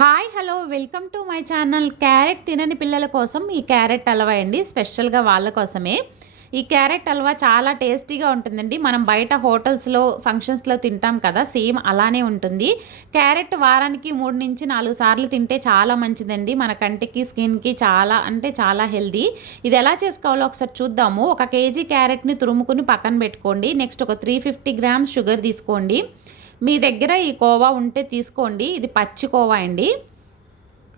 Hi hello welcome to my channel. Carrot తినని పిల్లల కోసం ఈ క్యారెట్ హల్వా అండి, స్పెషల్గా వాళ్ళ కోసమే. ఈ క్యారెట్ హల్వా చాలా టేస్టీగా ఉంటుందండి. మనం బయట హోటల్స్లో ఫంక్షన్స్లో తింటాం కదా, సేమ్ అలానే ఉంటుంది. క్యారెట్ వారానికి 3 నుంచి 4 సార్లు తింటే చాలా మంచిదండి. మన కంటికి స్కిన్కి చాలా అంటే చాలా హెల్దీ. ఇది ఎలా చేసుకోవాలో ఒకసారి చూద్దాము. 1 కేజీ క్యారెట్ని తురుముకుని పక్కన పెట్టుకోండి. నెక్స్ట్ ఒక 350 గ్రామ్స్ షుగర్ తీసుకోండి. మీ దగ్గర ఈ కోవా ఉంటే తీసుకోండి. ఇది పచ్చి కోవా అండి,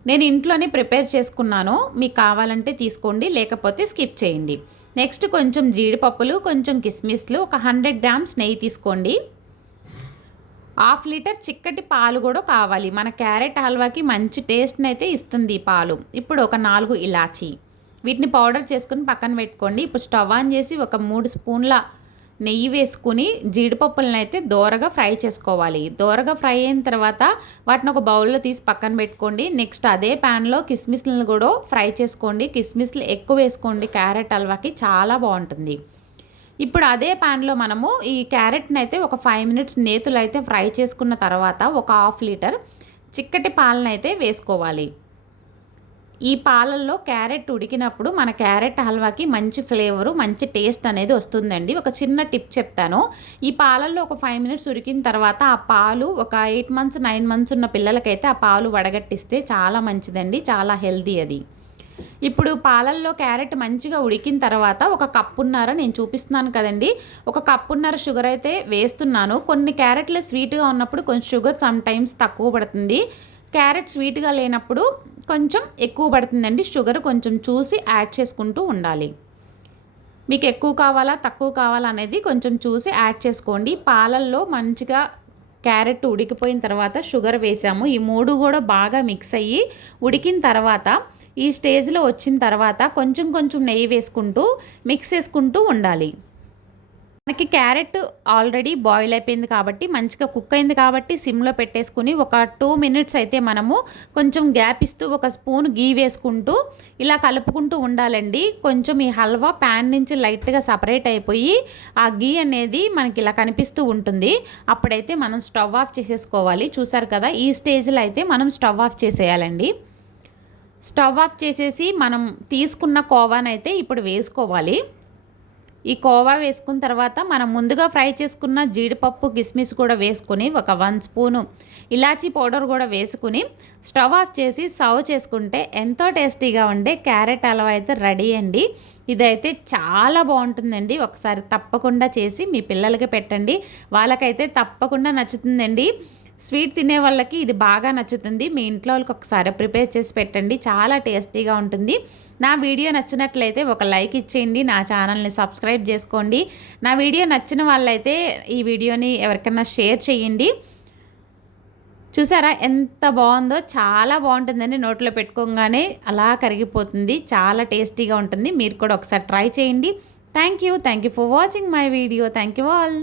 నేను ఇంట్లోనే ప్రిపేర్ చేసుకున్నాను. మీకు కావాలంటే తీసుకోండి, లేకపోతే స్కిప్ చేయండి. నెక్స్ట్ కొంచెం జీడిపప్పులు, కొంచెం కిస్మిస్లు, ఒక 100 గ్రామ్స్ నెయ్యి తీసుకోండి. 1/2 లీటర్ చిక్కటి పాలు కూడా కావాలి. మన క్యారెట్ హల్వాకి మంచి టేస్ట్ని అయితే ఇస్తుంది ఈ పాలు. ఇప్పుడు ఒక 4 ఇలాచీ, వీటిని పౌడర్ చేసుకుని పక్కన పెట్టుకోండి. ఇప్పుడు స్టవ్ ఆన్ చేసి ఒక 3 స్పూన్ల నెయ్యి వేసుకుని జీడిపప్పులను అయితే దోరగా ఫ్రై చేసుకోవాలి. దోరగా ఫ్రై అయిన తర్వాత వాటిని ఒక బౌల్లో తీసి పక్కన పెట్టుకోండి. నెక్స్ట్ అదే ప్యాన్లో కిస్మిస్లను కూడా ఫ్రై చేసుకోండి. కిస్మిస్లు ఎక్కువ వేసుకోండి, క్యారెట్ హల్వాకి చాలా బాగుంటుంది. ఇప్పుడు అదే ప్యాన్లో మనము ఈ క్యారెట్ని అయితే ఒక 5 మినిట్స్ నేతులు అయితే ఫ్రై చేసుకున్న తర్వాత ఒక 1/2 లీటర్ చిక్కటి పాలను అయితే వేసుకోవాలి. ఈ పాలల్లో క్యారెట్ ఉడికినప్పుడు మన క్యారెట్ హల్వాకి మంచి ఫ్లేవరు, మంచి టేస్ట్ అనేది వస్తుందండి. ఒక చిన్న టిప్ చెప్తాను. ఈ పాలల్లో ఒక 5 మినిట్స్ ఉడికిన తర్వాత ఆ పాలు ఒక 8 మంత్స్ 9 మంత్స్ ఉన్న పిల్లలకైతే ఆ పాలు వడగట్టిస్తే చాలా మంచిదండి, చాలా హెల్దీ అది. ఇప్పుడు పాలల్లో క్యారెట్ మంచిగా ఉడికిన తర్వాత ఒక కప్పున్నర నేను చూపిస్తున్నాను కదండి, ఒక కప్పున్నర షుగర్ అయితే వేస్తున్నాను. కొన్ని క్యారెట్లు స్వీట్గా ఉన్నప్పుడు కొంచెం షుగర్ సమ్ టైమ్స్ తక్కువ పడుతుంది. క్యారెట్ స్వీట్గా లేనప్పుడు కొంచెం ఎక్కువ పడుతుందండి. షుగర్ కొంచెం చూసి యాడ్ చేసుకుంటూ ఉండాలి. మీకు ఎక్కువ కావాలా తక్కువ కావాలా అనేది కొంచెం చూసి యాడ్ చేసుకోండి. పాలల్లో మంచిగా క్యారెట్ ఉడికిపోయిన తర్వాత షుగర్ వేసాము. ఈ 3 కూడా బాగా మిక్స్ అయ్యి ఉడికిన తర్వాత ఈ స్టేజ్లో వచ్చిన తర్వాత కొంచెం కొంచెం నెయ్యి వేసుకుంటూ మిక్స్ చేసుకుంటూ ఉండాలి. మనకి క్యారెట్ ఆల్రెడీ బాయిల్ అయిపోయింది కాబట్టి, మంచిగా కుక్ అయింది కాబట్టి సిమ్లో పెట్టేసుకుని ఒక 2 మినిట్స్ అయితే మనము కొంచెం గ్యాప్ ఇస్తూ ఒక స్పూన్ గీ వేసుకుంటూ ఇలా కలుపుకుంటూ ఉండాలండి. కొంచెం ఈ హల్వా ప్యాన్ నుంచి లైట్గా సపరేట్ అయిపోయి ఆ గీ అనేది మనకి ఇలా కనిపిస్తూ ఉంటుంది. అప్పుడైతే మనం స్టవ్ ఆఫ్ చేసేసుకోవాలి. చూసారు కదా, ఈ స్టేజ్లో అయితే మనం స్టవ్ ఆఫ్ చేసేయాలండి. స్టవ్ ఆఫ్ చేసేసి మనం తీసుకున్న కోవానైతే ఇప్పుడు వేసుకోవాలి. ఈ కోవా వేసుకున్న తర్వాత మనం ముందుగా ఫ్రై చేసుకున్న జీడిపప్పు కిస్మిస్ కూడా వేసుకుని ఒక 1 స్పూను ఇలాచీ పౌడర్ కూడా వేసుకుని స్టవ్ ఆఫ్ చేసి సర్వ్ చేసుకుంటే ఎంతో టేస్టీగా ఉండే క్యారెట్ హల్వా అయితే రెడీ అండి. ఇదైతే చాలా బాగుంటుందండి. ఒకసారి తప్పకుండా చేసి మీ పిల్లలకి పెట్టండి, వాళ్ళకైతే తప్పకుండా నచ్చుతుందండి. స్వీట్ తినే వాళ్ళకి ఇది బాగా నచ్చుతుంది. మీ ఇంట్లో వాళ్ళకి ఒకసారి ప్రిపేర్ చేసి పెట్టండి, చాలా టేస్టీగా ఉంటుంది. నా వీడియో నచ్చినట్లయితే ఒక లైక్ ఇచ్చేయండి, నా ఛానల్ని సబ్స్క్రైబ్ చేసుకోండి. నా వీడియో నచ్చిన వాళ్ళైతే ఈ వీడియోని ఎవరికైనా షేర్ చేయండి. చూసారా ఎంత బాగుందో, చాలా బాగుంటుందండి. నోట్లో పెట్టుకోగానే అలా కరిగిపోతుంది, చాలా టేస్టీగా ఉంటుంది. మీరు కూడా ఒకసారి ట్రై చేయండి. Thank you for watching my video. Thank you all.